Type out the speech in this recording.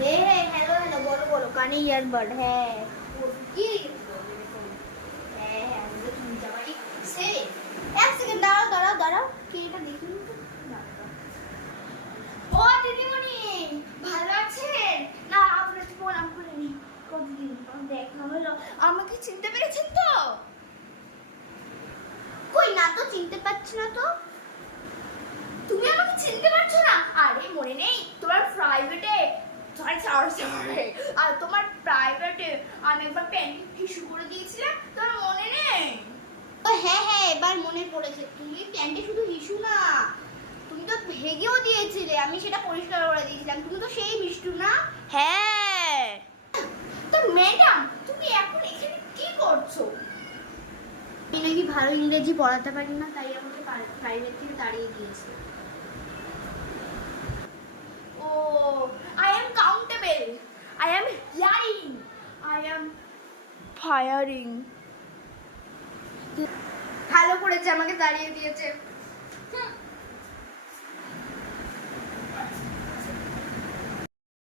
Hello hello, বলো বলো, কানে ইয়ারবাড। হ্যাঁ কি হ্যাঁ হ্যাঁ, আমি তো শুনছি। আমার সে এক সেকেন্ড দাঁড়াও দাঁড়াও দাঁড়াও, কি এটা দেখি তো। ও দিদিমণি, ভালো আছেন? না আপনার তো প্রণাম করিনি, কতদিন পর দেখা হলো। আমাকে চিনতে পেরেছেন তো? কই না তো, চিনতে পারছি না তো। তুমি আমাকে চিনতে পারছো না? আরে মনে নেই তোমার প্রাইভেটে, সরি সরি সরি, আর তোমার প্রাইভেটে আমি একবার প্যান্ট ইস্যু করে দিয়েছিলাম, তোমার মনে নেই? ও হ্যাঁ হ্যাঁ, এবার মনে পড়েছে। তুমি প্যান্টে শুধু ইস্যু না, তুমি তো ভেঙেও দিয়েছিলে, আমি সেটা পরিষ্কার করে দিয়েছিলাম। তুমি তো সেই মিষ্টু না? হ্যাঁ। তো ম্যাডাম, তুমি এখন এখানে কি করছো? আমি নাকি ভালো ইংরেজি পড়াতে পারি না, তাই আমাকে প্রাইভেট থেকে তাড়িয়ে দিয়েছে। ও, I am countable, I am hearing, I am firing। ভালো করেছে, আমাকে তাড়িয়ে দিয়েছে।